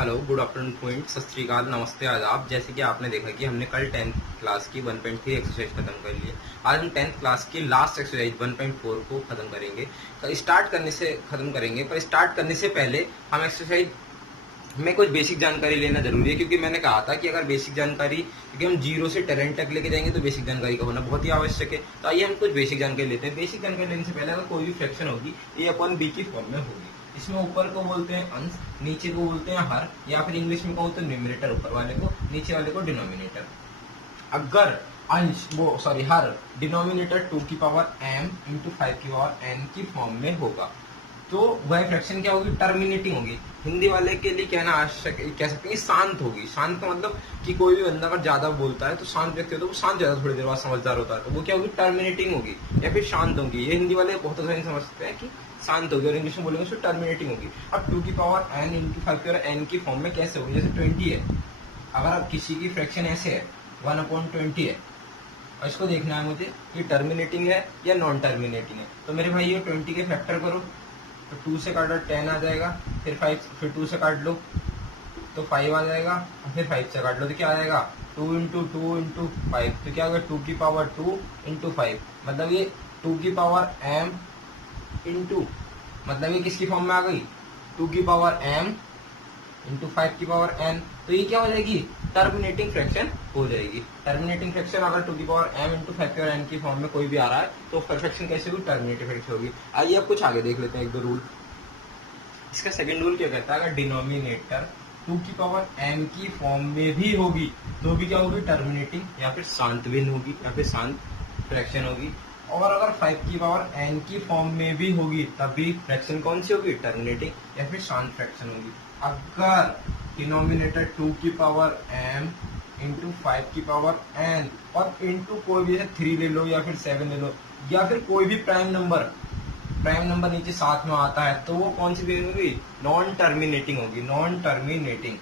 Hello, good afternoon point, सत श्री अकाल, नमस्ते, आदाब। जैसे कि आपने देखा कि हमने कल 10th क्लास की 1.3 एक्सरसाइज खत्म कर ली है। आज हम 10th क्लास की लास्ट एक्सरसाइज 1.4 को खत्म करेंगे। पर स्टार्ट करने से पहले हम एक्सरसाइज में कुछ बेसिक जानकारी लेना जरूरी है, क्योंकि मैंने कहा था कि अगर बेसिक जानकारी, क्योंकि हम जीरो से टैलेंट तक लेके जाएंगे तो बेसिक जानकारी का होना बहुत ही आवश्यक है। तो आइए हम कुछ बेसिक जानकारी लेते हैं। बेसिक जानकारी लेने से पहले अगर कोई भी फ्रैक्शन होगी ये अपन बी की फॉर्म में होगी। इसमें ऊपर को बोलते हैं अंश, नीचे को बोलते हैं हर, या फिर इंग्लिश में कहो तो न्यूमरेटर ऊपर वाले को, नीचे वाले को डिनोमिनेटर। अगर अंश हर डिनोमिनेटर 2 की पावर m इंटू 5 की पावर n की फॉर्म में होगा तो वह फ्रैक्शन क्या होगी? टर्मिनेटिंग होगी। हिंदी वाले के लिए कहना आवश्यक, कह सकते हैं शांत होगी। शांत का मतलब कि कोई भी बंदा अगर ज्यादा बोलता है तो शांत व्यक्ति होता है, वो शांत ज्यादा थोड़ी देर बाद समझदार होता है, तो वो क्या होगी? टर्मिनेटिंग होगी या फिर शांत होगी। ये हिंदी वाले बहुत आसानी समझते हैं कि शांत होगी, और इंग्लिश में बोलेंगे उसको टर्मिनेटिंग होगी। अब 2 की पावर n इंटू 5 की पावर n की फॉर्म में कैसे होगी? जैसे 20 है, अगर आप किसी की फ्रैक्शन ऐसे है 1/20 है, और इसको देखना है मुझे कि टर्मिनेटिंग है या नॉन टर्मिनेटिंग है। तो मेरे भाई ये 20 के फैक्टर करो तो 2 से काटो 10 आ जाएगा, फिर 5, फिर 2 से काट लो तो 5 आ जाएगा, और फिर 5 से काट लो तो क्या आ जाएगा? 2 इंटू 2 इंटू 5, तो क्या होगा? 2 की पावर 2 इंटू 5, मतलब ये 2 की पावर m इंटू, मतलब ये किसकी फॉर्म में आ गई? 2 की पावर m इंटू 5 की पावर n। तो ये क्या हो जाएगी? टर्मिनेटिंग फ्रैक्शन हो जाएगी। टर्मिनेटिंग फ्रैक्शन अगर 2 की पावर m इंटू 5 की पावर n की फॉर्म में कोई भी आ रहा है तो फ्रैक्शन कैसे होगी? टर्मिनेटिंग फ्रैक्शन होगी। आइए अब कुछ आगे देख लेते हैं, एक दो रूल। इसका सेकंड रूल क्या कहता है? अगर डिनोमिनेटर 2 की पावर m की फॉर्म में भी होगी तो भी क्या होगी? टर्मिनेटिंग या फिर शांत भिन्न होगी, या फिर शांत फ्रैक्शन होगी। और अगर 5 की पावर n की फॉर्म में भी होगी तब भी फ्रैक्शन कौन सी होगी? टर्मिनेटिंग या फिर शांत फ्रैक्शन होगी। अगर डिनोमिनेटर 2 की पावर m इंटू 5 की पावर n और इंटू कोई भी 3 ले लो या फिर 7 ले लो, या फिर कोई भी प्राइम नंबर नीचे साथ में आता है, तो वो कौन सी भिन्न होगी? नॉन टर्मिनेटिंग होगी। नॉन टर्मिनेटिंग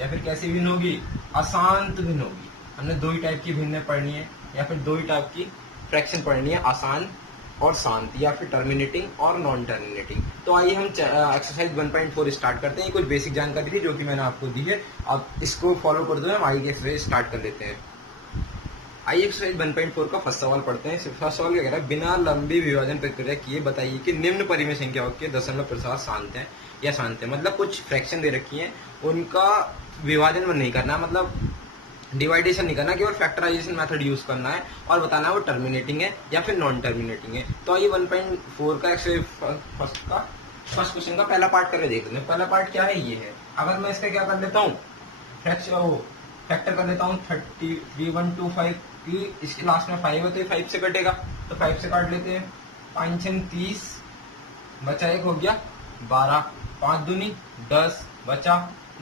या फिर कैसी भिन्न होगी? अशांत भिन्न होगी। हमने दो ही टाइप की भिन्न पढ़नी है, या फिर दो ही टाइप की फ्रैक्शन पढ़नी है, आसान और शांत, या फिर टर्मिनेटिंग और नॉन टर्मिनेटिंग। तो आइए हम एक्सरसाइज 1.4 स्टार्ट करते हैं। कुछ बेसिक जानकारी थी जो कि मैंने आपको दी है, आप इसको फॉलो कर दो। हम आगे की एक्सरसाइज स्टार्ट कर लेते हैं। आइए एक्सरसाइज 1.4 का फर्स्ट सवाल पढ़ते हैं। फर्स्ट सवाल क्या कह रहा है? बिना लंबी विभाजन प्रक्रिया किए बताइए कि निम्न परिमेय संख्याओं के दशमलव प्रसाद शांत है या शांत है। मतलब कुछ फ्रैक्शन दे रखी है, उनका विभाजन नहीं करना, मतलब डिवाइडेशन नहीं करना, केवल फैक्टराइजेशन मेथड यूज करना है और बताना है वो टर्मिनेटिंग है या फिर नॉन टर्मिनेटिंग है। तो आइए 1.4 का फर्स्ट क्वेश्चन का पहला पार्ट करके देख लेते हैं। पहला पार्ट क्या है? ये है। अगर मैं इसका क्या कर लेता हूँ, फैक्टर कर लेता हूँ 3125 की, इसके लास्ट में 5 है तो ये 5 से कटेगा, तो 5 से काट लेते हैं। 5 6 30, बचा 1 हो गया 12, 5 दूनी 10, बचा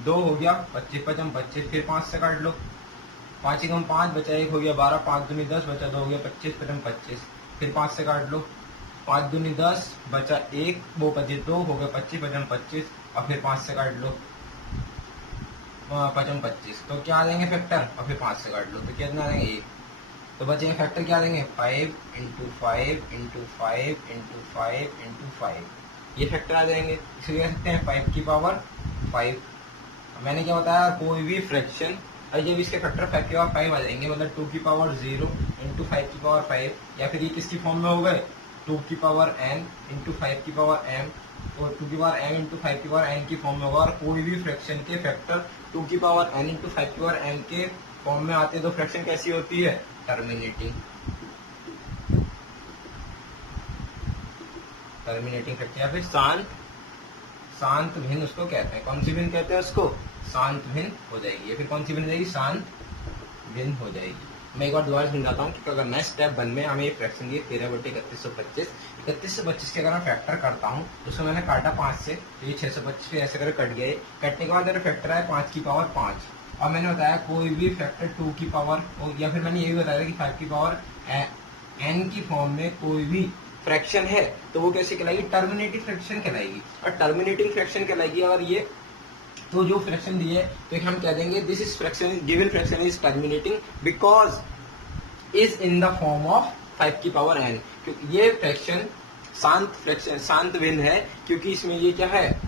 2 हो गया 25, 5 25, फिर 5 से काट लो। 5 1 5, बचा 1 हो गया 12, 5 दूनी 10, बचा 2 हो गया 25, 5 25, फिर 5 से काट लो। 5 दूनी 10, बचा 1, वो 25, 2 हो गया 25, 5 25, और फिर 5 से काट लो 5 25, तो क्या आ जाएंगे फैक्टर? और फिर 5 से काट लो तो कितना आ जाएंगे? 1। तो बचेंगे फैक्टर क्या आ जाएंगे? 5 इंटू 5 इंटू 5 इंटू 5 इंटू 5, ये फैक्टर आ जाएंगे। इसे कह सकते हैं 5 की पावर 5। मैंने क्या बताया? कोई भी फ्रैक्शन, और जब इसके फैक्टर 5 की पावर 5 आ जाएंगे, मतलब 2 की पावर 0 इंटू 5 की पावर 5, या फिर ये किसकी फॉर्म में हो गए? 2 की पावर n इंटू 5 की पावर m, और 2 की पावर m इंटू 5 की पावर n की फॉर्म में होगा। और कोई भी फ्रैक्शन के फैक्टर 2 की पावर n इंटू 5 की पावर m के फॉर्म में आते हैं तो फ्रैक्शन कैसी होती है? टर्मिनेटिंग फ्रैक्शन, या फिर शांत भिन्न उसको कहते हैं। कौन सी भिन्न कहते हैं उसको? शांत भिन्न हो जाएगी, या फिर कौन सी भिन्न हो जाएगी? शांत भिन्न हो जाएगी। मैं एक बार दोबारा समझाता हूँ कि क्या करना है। स्टेप 1 में हमें एक फ्रैक्शन दी 13/3125। 3125 के अगर मैं फैक्टर करता हूँ, उसको मैंने काटा 5 से, तो ये 625 फिर ऐसे कर कट गए। कटने के बाद मेरा फैक्टर आया 5 की पावर 5। और मैंने बताया कोई भी फैक्टर 2 की पावर, या फिर मैंने ये भी बताया कि 5 की पावर n की फॉर्म में कोई भी फ्रैक्शन है तो वो कैसे कहलाएगी? टर्मिनेटिंग फ्रैक्शन कहलाएगी। और टर्मिनेटिंग फ्रैक्शन कहलाएगी अगर ये, तो जो फ्रैक्शन दी है तो हम कह देंगे this is fraction, given fraction is terminating because is in the form of 5 की पावर n। क्योंकि ये फ्रैक्शन शांत फ्रैक्शन, शांत भिन्न है, क्योंकि इसमें ये क्या है,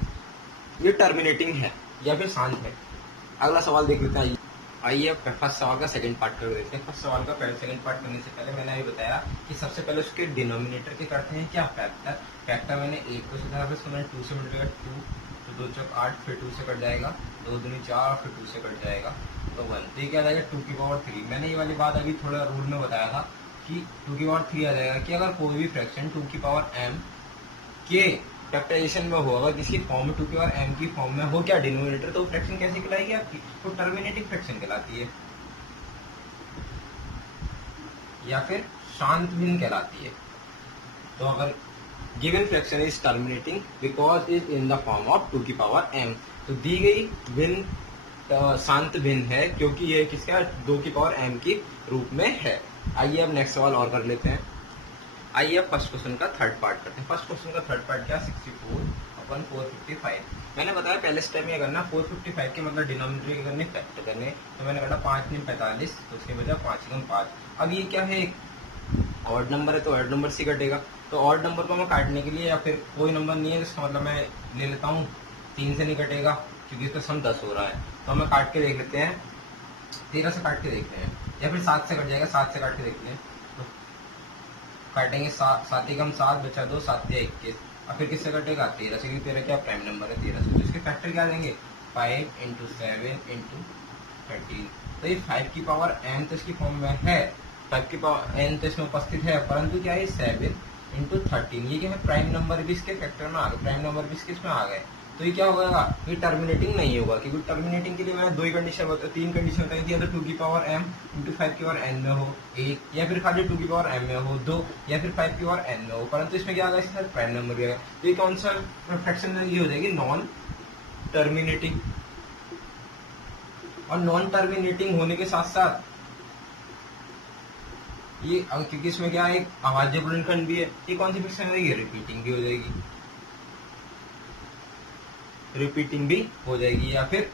ये टर्मिनेटिंग है या फिर शांत है। अगला सवाल देख लेते हैं। आइए अब फर्स्ट सवाल का सेकंड पार्ट कर देते हैं। फर्स्ट सवाल का सेकंड पार्ट करने से पहले मैंने ये बताया कि सबसे पहले उसके डिनोमिनेटर के करते हैं क्या, फैक्टर। फैक्टर मैंने 1 को सुधारा, फिर मैंने 2 से मल्टीप्लाई 2, तो 2 चौक 8, फिर 2 से कट जाएगा, 2 दूनी 4, फिर 2 से कट जाएगा तो 1। तो ये क्या आ जाएगा 2 की पावर 3। मैंने ये वाली बात अभी थोड़ा रूल में बताया था कि 2 की पावर 3 आ जाएगा कि अगर कोई भी फ्रैक्शन 2 की पावर m के फैक्टराइजेशन में होगा, किसी फॉर्म में 2 की पावर m की फॉर्म में हो क्या डिनोमिनेटर, तो फ्रैक्शन कैसी कहलाएगी आपकी, तो टर्मिनेटिंग फ्रैक्शन कहलाती है या फिर शांत भिन्न कहलाती है। तो अगर given fraction is terminating because is in the form of 2 की पावर m, तो दी गई भिन्न शांत भिन्न है क्योंकि ये किसका 2 की पावर m की रूप में है। आइए अब नेक्स्ट सवाल और कर लेते हैं। आइए अब फर्स्ट क्वेश्चन का थर्ड पार्ट करते हैं। फर्स्ट क्वेश्चन का थर्ड पार्ट क्या, 64/455। मैंने बताया पहले स्टेप में करना 455 के मतलब डिनोमिनेटर करने, फैक्टर करने, तो मैंने कहा 5 में 45, तो उसके बजाय 5 में 5। अब ये क्या है, ऑड नंबर है तो ऑड नंबर से कटेगा, तो ऑड नंबर को मैं काटने के लिए या फिर कोई नंबर नहीं है इसका मतलब मैं ले लेता हूँ 3 से नहीं कटेगा क्योंकि इसका सम 10 हो रहा है, तो हमें काट के देख लेते हैं, 13 से काट के देखते हैं या फिर 7 से कट जाएगा, 7 से काट के देखते हैं। तो काटेंगे 7 एकम 7 बचा 2, 7 या 21, और फिर किससे कटेगा 13 से, क्योंकि 13 क्या प्राइम नंबर है 13 से, तो इसके फैक्टर क्या देंगे 5 × 7 × 13। तो ये 5 की पावर m तो इसकी फॉर्म में है, 5 की पावर n तो इसमें उपस्थित है, परंतु क्या है 7 × 13, ये क्या है प्राइम नंबर भी इसके फैक्टर में आ गए, प्राइम नंबर भी इसके इसमें आ गए, तो ये क्या होगा, ये टर्मिनेटिंग नहीं होगा, क्योंकि टर्मिनेटिंग के लिए मैंने 2 कंडीशन बताई, 3 कंडीशन बताई थी, या तो 2 की पावर m × 5 की पावर n में हो 1, या फिर खाली 2 की पावर m में हो 2, या फिर 5 की पावर n में हो, परंतु इसमें क्या आ गया, इसके साथ प्राइम नंबर भी आएगा, तो ये कौन सा फ्रैक्शन ये हो जाएगी नॉन टर्मिनेटिंग। और नॉन टर्मिनेटिंग होने के साथ साथ ये क्योंकि इसमें क्या है अभाज्य गुणनखंड भी है, ये कौन सी फ्रैक्शन हो जाएगी, रिपीटिंग भी हो जाएगी, रिपीटिंग भी हो जाएगी, या फिर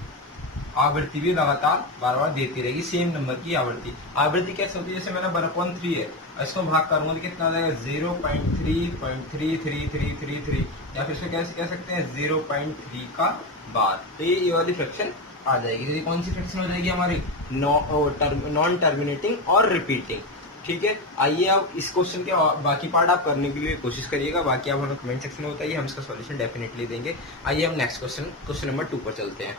आवृत्ति भी लगातार बार बार देती रहेगी, सेम नंबर की आवृत्ति। आवृत्ति कैसे होती है, जैसे मैंने 1/3 है, इसको भाग करूंगा तो कितना आ जाएगा 0.33333, या फिर इसको कैसे कह सकते हैं 0.3 का बार, तो ये वाली फ्रैक्शन आ जाएगी। तो ये कौन सी फ्रैक्शन हो जाएगी हमारी, नॉन टर्मिनेटिंग और रिपीटिंग। ठीक है, आइए अब इस क्वेश्चन के बाकी पार्ट आप करने के लिए कोशिश करिएगा, बाकी आप हमें कमेंट सेक्शन में बताइए, हम इसका सॉल्यूशन डेफिनेटली देंगे। आइए हम नेक्स्ट क्वेश्चन नंबर 2 पर चलते हैं।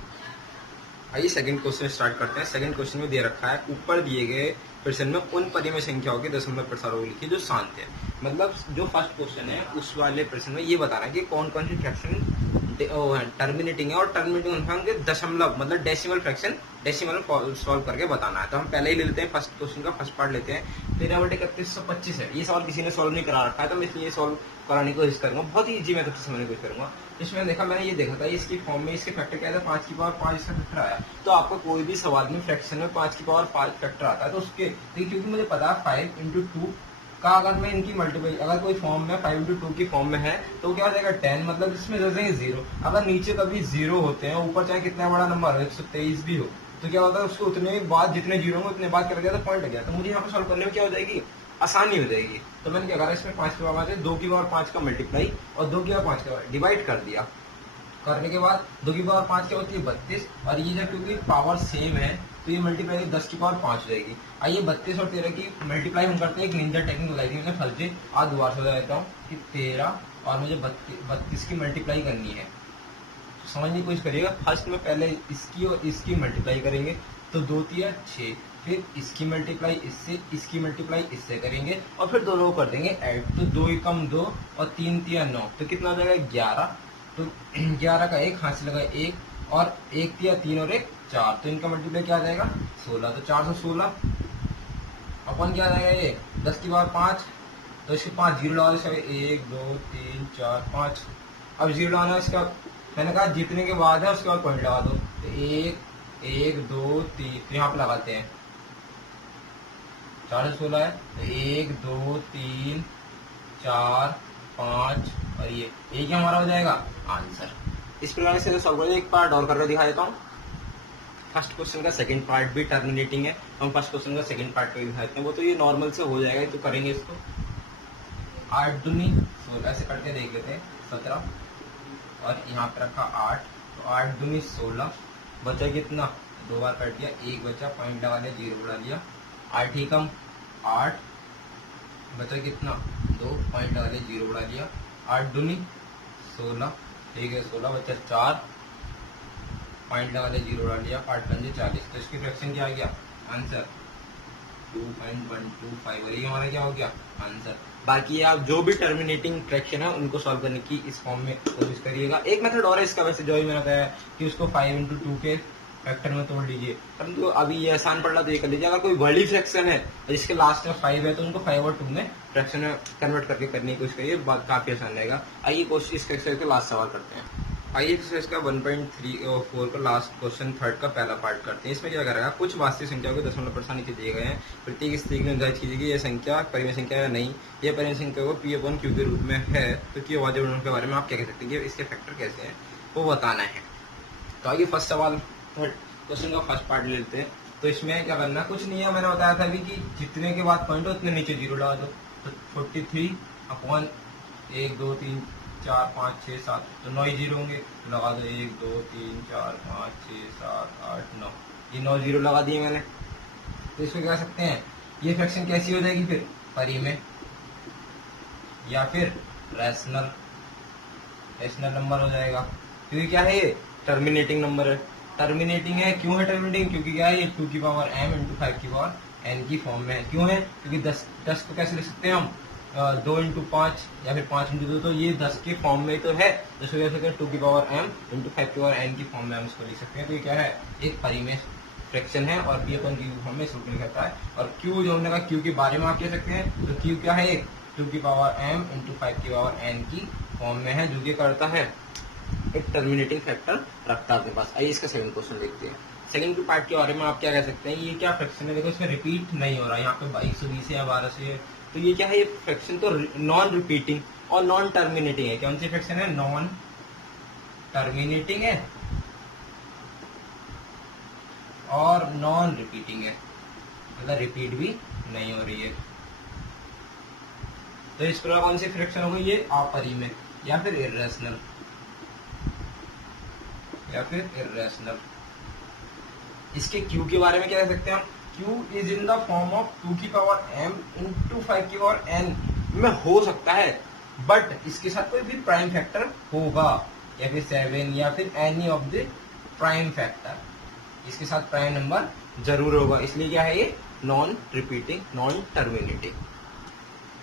आइए सेकंड क्वेश्चन स्टार्ट करते हैं। सेकंड क्वेश्चन में दे रखा है ऊपर दिए गए प्रश्न में उन परिमेय संख्याओं के दशमलव प्रसारों लिखिए जो शांत है। मतलब जो फर्स्ट क्वेश्चन है उस वाले प्रश्न में ये बता रहा है कि कौन कौन सी फ्रैक्शन टर्मिनेटिंग है, और टर्मिनेटिंग के दशमलव मतलब डेसिमल फ्रैक्शन डेसिमल सॉल्व करके बताना है। तो हम पहले ही ले लेते हैं फर्स्ट क्वेश्चन का फर्स्ट पार्ट लेते हैं। 13/3125 है, ये सवाल किसी ने सॉल्व नहीं करा रखा है तो मैं इसलिए सॉल्व कराने की कोशिश करूंगा, बहुत ही इजी मेथड से समझने की कोशिश करूंगा। इसमें देखा मैंने ये देखा था इसकी फॉर्म में इसके फैक्टर क्या था 5 की पावर 5 इसका फैक्टर आया, तो आपका कोई भी सवाल में फ्रैक्शन में 5 की पावर 5 फैक्टर आता है तो उसके क्योंकि मुझे पता है 5 × 2 का अगर मैं इनकी मल्टीप्लाई अगर कोई फॉर्म में 5 × 2 की फॉर्म में है तो क्या हो जाएगा 10, मतलब इसमें दे देंगे 0। अगर नीचे कभी 0 होते हैं ऊपर चाहे कितना बड़ा नंबर हो 123 भी हो तो क्या होता है उसको उतने बाद जितने 0 होंगे उतने बाद कर गया तो पॉइंट लग गया, तो मुझे यहाँ पर सॉल्व करने में क्या हो जाएगी आसानी हो जाएगी। तो मैंने क्या करा इसमें 5 की पावर 2 की पावर 5 का मल्टीप्लाई और 2 की पावर 5 का डिवाइड कर दिया। करने के बाद 2 की पावर 5 क्या होती है 32, और ये जब क्योंकि पावर सेम है तो ये मल्टीप्लाई 10 की पावर 5 हो जाएगी। आइए 32 और 13 की मल्टीप्लाई हम करते हैं, एक निंजा टेक्निक लगाई थी मैंने फर्स्ट डे, आज दोबारा से देता हूँ कि 13 और मुझे 32 की मल्टीप्लाई करनी है। तो समझने की कोशिश करिएगा, फर्स्ट में पहले इसकी और इसकी मल्टीप्लाई करेंगे तो 2 × 6, फिर इसकी मल्टीप्लाई इससे, इसकी मल्टीप्लाई इससे करेंगे और फिर दोनों को कर देंगे ऐड, तो 2 × 2 और 3 × 3 9, तो कितना हो जाएगा 11। तो 11 का 1 हाथ से लगा 1 और 1 × 3 और 1 4, तो इनका मल्टीप्लाई क्या आ जाएगा 16, तो 416 अपन क्या आ जाएगा ये 10 की पावर 5, तो इसके 5 जीरो लगा दो 1 2 3 4 5। अब जीरो लगाना इसका मैंने कहा जीतने के बाद है उसके बाद पॉइंट लगा दो, तो 1 1 2 3, तो यहाँ पे लगाते हैं 416 है, तो 1 2 3 4 5 और ये क्या हमारा हो जाएगा आंसर। इस प्रकार से सॉल्व एक पार्ट और करके दिखा देता हूँ। फर्स्ट क्वेश्चन का सेकंड पार्ट भी टर्मिनेटिंग है, हम फर्स्ट क्वेश्चन का सेकंड पार्ट भी दिखा देते हैं, वो तो ये नॉर्मल से हो जाएगा तो करेंगे इसको। 8 दूनी 16, ऐसे करके देख लेते हैं 17 और यहाँ पे रखा 8, तो 8 दूनी 16, बचा कितना, 2 बार कट दिया, 1 बचा, पॉइंट लगा लिया, 0 बढ़ा लिया, 8 ही कम 8, बचा कितना 2, पॉइंट लगा लिया, 0 बढ़ा लिया, 8 दूनी 16, ठीक है 16, बचा 4, पॉइंट लगा लिया, 0 बढ़ा लिया, 8 पंजे 40, तो इसकी फ्रैक्शन क्या आ गया आंसर 2.125, और ये हमारा क्या हो गया आंसर। बाकी आप जो भी टर्मिनेटिंग फ्रैक्शन है उनको सॉल्व करने की इस फॉर्म में कोशिश करिएगा। एक मेथड और है इसका, वैसे जो ही मैंने कहा है कि उसको 5 into 2 के फैक्टर में तोड़ लीजिए, परंतु अभी ये आसान पड़ रहा तो ये कर लीजिए। अगर कोई बड़ी फ्रैक्शन है जिसके लास्ट में 5 है तो उनको 5 और 2 में फ्रैक्शन में कन्वर्ट करके करने की कोशिश करिए, काफी आसान रहेगा। आइए कोशिश इस एक्सरसाइज का लास्ट सवाल करते हैं। आइए एक्सरसाइज का 1.3 का लास्ट क्वेश्चन थर्ड का पहला पार्ट करते हैं। इसमें क्या करेगा, कुछ वास्तविक संख्या को दशमलव पर नीचे दिए गए हैं, प्रत्येक स्थिति के लिए निर्धारित कीजिए कि यह संख्या परिमेय संख्या या नहीं। यह परिमेय संख्या को P/Q के रूप में है तो Q अभाज्य गुणन के बारे में आप क्या कह सकते हैं कि इसके फैक्टर कैसे हैं वो बताना है। तो आइए फर्स्ट सवाल क्वेश्चन का फर्स्ट पार्ट ले लेते हैं। तो इसमें क्या करना, कुछ नहीं है, मैंने बताया था अभी कि जितने के बाद पॉइंट हो उतने नीचे 0 लगा दो। तो 43 अपॉन 1 2 3 4 5 6 7, तो 9 ही 0 होंगे, लगा दो 1 2 3 4 5 6 7 8 9, ये 9 0 लगा दिए मैंने। तो इसको क्या सकते हैं, ये फ्रैक्शन कैसी हो जाएगी फिर, परिमेय या फिर रैशनल नंबर हो जाएगा, क्योंकि क्या है ये टर्मिनेटिंग नंबर है। टर्मिनेटिंग है, क्यों है टर्मिनेटिंग, क्योंकि क्या है ये 2 की पावर m इंटू 5 की पावर n की फॉर्म में है। क्यों है, क्योंकि 10 को कैसे लिख सकते हैं हम, 2 इंटू 5 या फिर 5 इंटू 2, तो ये 10 के फॉर्म में तो है, तो इसको कह सकते हैं 2 की पावर m इंटू 5 की पावर n की फॉर्म में हम इसको लिख सकते हैं। तो ये क्या है, एक परिमेय फ्रैक्शन है और P/Q की फॉर्म में इसको लिखा है। और Q जो हमने कहा, Q के बारे में आप कह सकते हैं, तो Q क्या है, एक 2 की पावर m इंटू 5 की पावर n की फॉर्म में है, जो कि करता है एक टर्मिनेटिंग फैक्टर रखता है अपने पास। आइए इसका सेकंड क्वेश्चन देखते हैं। सेकंड के पार्ट के बारे में आप क्या कह सकते हैं, ये क्या फ्रैक्शन है, देखो इसमें रिपीट नहीं हो रहा, यहाँ पे 120 है या 12 से है, तो ये क्या है, ये फ्रैक्शन तो नॉन रिपीटिंग और नॉन टर्मिनेटिंग है। कौन सी फ्रैक्शन है, नॉन टर्मिनेटिंग है और नॉन रिपीटिंग है, मतलब रिपीट भी नहीं हो रही है। तो इस प्रकार कौन सी फ्रैक्शन हो गई, ये अपरिमेय या फिर इर्रेशनल इसके Q के बारे में क्या कह सकते हैं हम, Q is in the form of 2 की पावर m इंटू 5 की पावर n में हो सकता है, बट इसके साथ कोई भी प्राइम फैक्टर होगा, या फिर 7 या फिर any of the prime factor, इसके साथ प्राइम नंबर जरूर होगा, इसलिए क्या है ये नॉन रिपीटिंग नॉन टर्मिनेटिंग।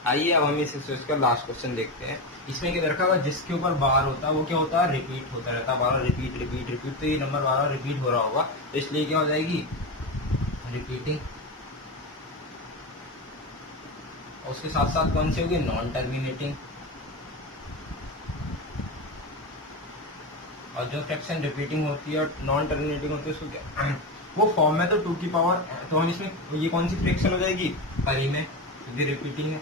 आइए अब हम इस एक्सरसाइज का लास्ट क्वेश्चन देखते हैं। इसमें क्या रखा हुआ, जिसके ऊपर बार होता है वो क्या होता है, रिपीट होता रहता है, बार रिपीट, तो ये नंबर बार रिपीट हो रहा होगा, तो इसलिए क्या हो जाएगी रिपीटिंग। उसके साथ साथ कौन सी होगी, नॉन टर्मिनेटिंग। और जो फ्रैक्शन रिपीटिंग होती है और नॉन टर्मिनेटिंग होती है उसको क्या वो फॉर्म में, तो 2 की पावर, तो हम इसमें ये कौन सी फ्रैक्शन हो जाएगी, परिमेय, क्योंकि रिपीटिंग है।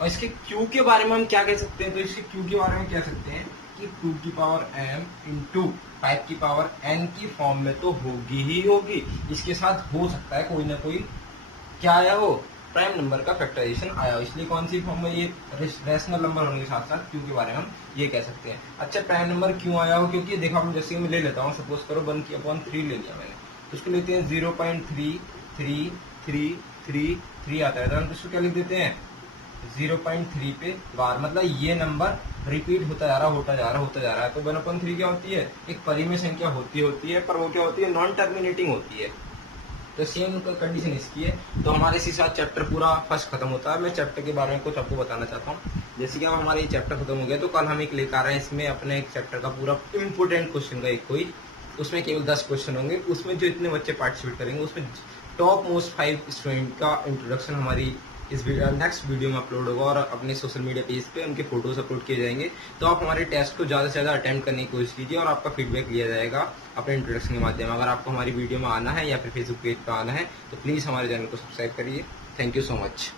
और इसके Q के बारे में हम क्या कह सकते हैं, तो इसके Q के बारे में कह सकते हैं कि 2 की पावर m इंटू 5 की पावर n की फॉर्म में तो होगी ही होगी, इसके साथ हो सकता है कोई ना कोई क्या आया हो, प्राइम नंबर का फैक्टराइजेशन आया हो, इसलिए कौन सी फॉर्म में, ये रैशनल नंबर होने के साथ साथ Q के बारे में हम ये कह सकते हैं। अच्छा प्राइम नंबर क्यों आया हो, क्योंकि देखो हम जैसे मैं ले लेता हूँ, सपोज करो 1/3 ले लिया मैंने, तो उसको लेते हैं 0.3333 आता है, तो हम इसको क्या लिख देते हैं 0.3 पे बार, मतलब ये नंबर रिपीट होता जा रहा है। तो 1/3 क्या होती है, एक परिमेय संख्या होती है, पर वो क्या होती है, नॉन टर्मिनेटिंग होती है। तो सेम कंडीशन इसकी है। तो हमारे इसी साथ चैप्टर पूरा फर्स्ट खत्म होता है। मैं चैप्टर के बारे में कुछ आपको बताना चाहता हूँ। जैसे कि अब हमारा ये चैप्टर खत्म हो गया, तो कल हम एक लेकर आ रहे हैं इसमें अपने एक चैप्टर का पूरा इंपोर्टेंट क्वेश्चन का एक कोई, उसमें केवल 10 क्वेश्चन होंगे, उसमें जो इतने बच्चे पार्टिसिपेट करेंगे उसमें टॉप मोस्ट 5 स्टूडेंट का इंट्रोडक्शन हमारी इस नेक्स्ट वीडियो में अपलोड होगा और अपने सोशल मीडिया पेज पे उनके फोटोज अपलोड किए जाएंगे। तो आप हमारे टेस्ट को ज़्यादा से ज़्यादा अटेम्प्ट करने की कोशिश कीजिए और आपका फीडबैक लिया जाएगा अपने इंट्रोडक्शन के माध्यम। अगर आपको हमारी वीडियो में आना है या फिर फेसबुक पेज पर आना है तो प्लीज़ हमारे चैनल को सब्सक्राइब करिए। Thank you so much.